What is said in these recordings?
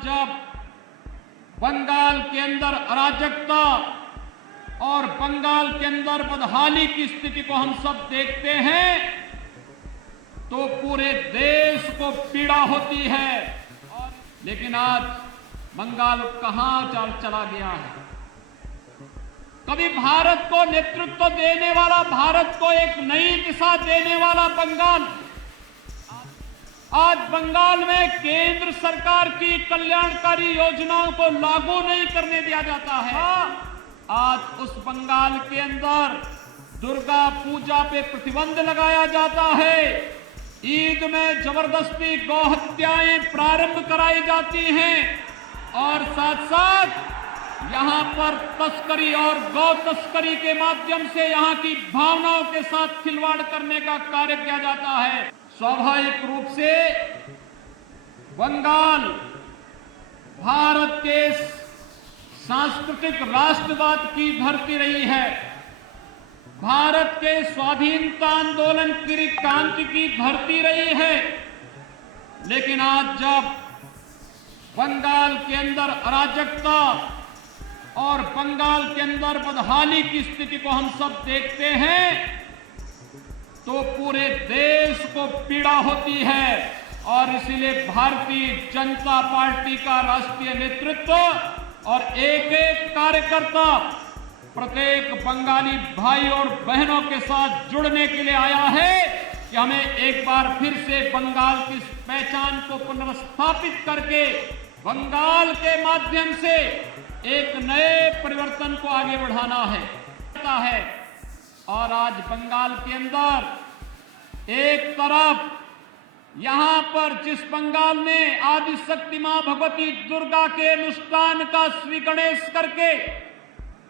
जब बंगाल के अंदर अराजकता और बंगाल के अंदर बदहाली की स्थिति को हम सब देखते हैं तो पूरे देश को पीड़ा होती है। लेकिन आज बंगाल कहां चला गया है? कभी भारत को नेतृत्व देने वाला, भारत को एक नई दिशा देने वाला बंगाल, आज बंगाल में केंद्र सरकार की कल्याणकारी योजनाओं को लागू नहीं करने दिया जाता है। आज उस बंगाल के अंदर दुर्गा पूजा पे प्रतिबंध लगाया जाता है। ईद में जबरदस्ती गौ हत्याएं प्रारंभ कराई जाती हैं और साथ साथ यहां पर तस्करी और गौ तस्करी के माध्यम से यहां की भावनाओं के साथ खिलवाड़ करने का कार्य किया जाता है। स्वाभाविक रूप से बंगाल भारत के सांस्कृतिक राष्ट्रवाद की धरती रही है, भारत के स्वाधीनता आंदोलन की क्रांति की धरती रही है। लेकिन आज जब बंगाल के अंदर अराजकता और बंगाल के अंदर बदहाली की स्थिति को हम सब देखते हैं तो पूरे देश को पीड़ा होती है। और इसीलिए भारतीय जनता पार्टी का राष्ट्रीय नेतृत्व और एक एक कार्यकर्ता प्रत्येक बंगाली भाई और बहनों के साथ जुड़ने के लिए आया है कि हमें एक बार फिर से बंगाल की पहचान को पुनर्स्थापित करके बंगाल के माध्यम से एक नए परिवर्तन को आगे बढ़ाना है। और आज बंगाल के अंदर एक तरफ यहां पर जिस बंगाल ने आदिशक्ति मां भगवती दुर्गा के अनुष्ठान का श्री गणेश करके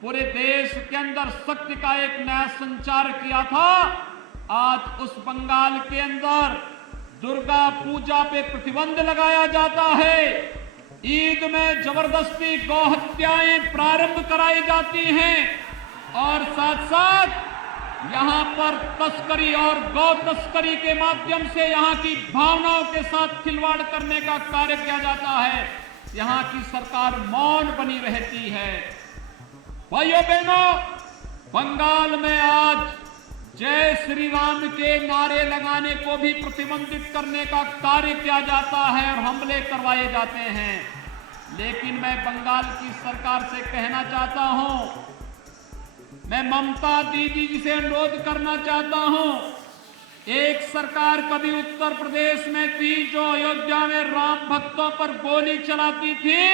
पूरे देश के अंदर शक्ति का एक नया संचार किया था, आज उस बंगाल के अंदर दुर्गा पूजा पे प्रतिबंध लगाया जाता है। ईद में जबरदस्ती गौ हत्याएं प्रारंभ कराई जाती हैं और साथ साथ यहां पर तस्करी और गौ तस्करी के माध्यम से यहां की भावनाओं के साथ खिलवाड़ करने का कार्य किया जाता है। यहां की सरकार मौन बनी रहती है। भाइयों बहनों, बंगाल में आज जय श्री राम के नारे लगाने को भी प्रतिबंधित करने का कार्य किया जाता है और हमले करवाए जाते हैं। लेकिन मैं बंगाल की सरकार से कहना चाहता हूं, मैं ममता दीदी जी से अनुरोध करना चाहता हूं, एक सरकार कभी उत्तर प्रदेश में थी जो अयोध्या में राम भक्तों पर गोली चलाती थी,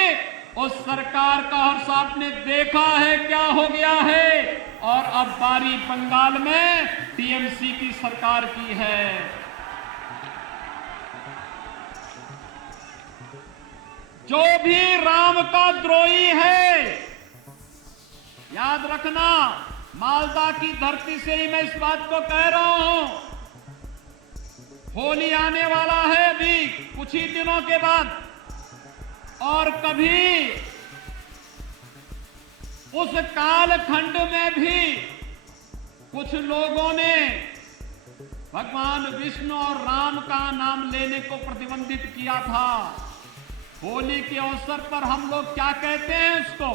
उस सरकार का हर्ष आपने देखा है क्या हो गया है। और अब बारी बंगाल में टीएमसी की सरकार की है। जो भी राम का द्रोही है, याद रखना, मालदा की धरती से ही मैं इस बात को कह रहा हूं, होली आने वाला है अभी कुछ ही दिनों के बाद, और कभी उस कालखंड में भी कुछ लोगों ने भगवान विष्णु और राम का नाम लेने को प्रतिबंधित किया था। होली के अवसर पर हम लोग क्या कहते हैं उसको।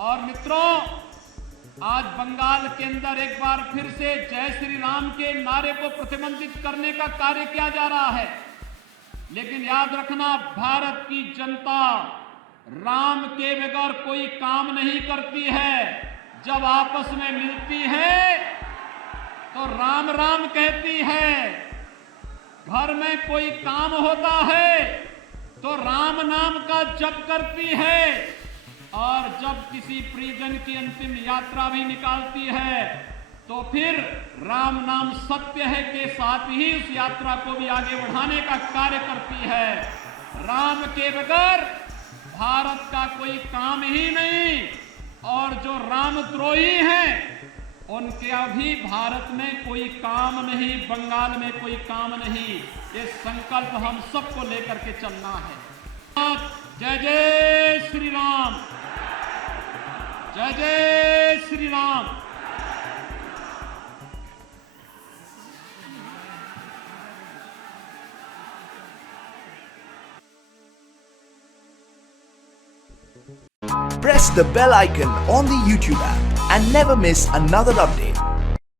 और मित्रों, आज बंगाल के अंदर एक बार फिर से जय श्री राम के नारे को प्रतिबंधित करने का कार्य किया जा रहा है। लेकिन याद रखना, भारत की जनता राम के बगैर कोई काम नहीं करती है। जब आपस में मिलती है तो राम राम कहती है, घर में कोई काम होता है तो राम नाम का जप करती है, और जब किसी परिजन की अंतिम यात्रा भी निकालती है तो फिर राम नाम सत्य है के साथ ही उस यात्रा को भी आगे बढ़ाने का कार्य करती है। राम के बगैर भारत का कोई काम ही नहीं, और जो रामद्रोही हैं उनके अभी भारत में कोई काम नहीं, बंगाल में कोई काम नहीं। ये संकल्प हम सबको लेकर के चलना है। जय जय श्री राम, जय जय Shri Ram. Press the bell icon on the YouTube app and never miss another update.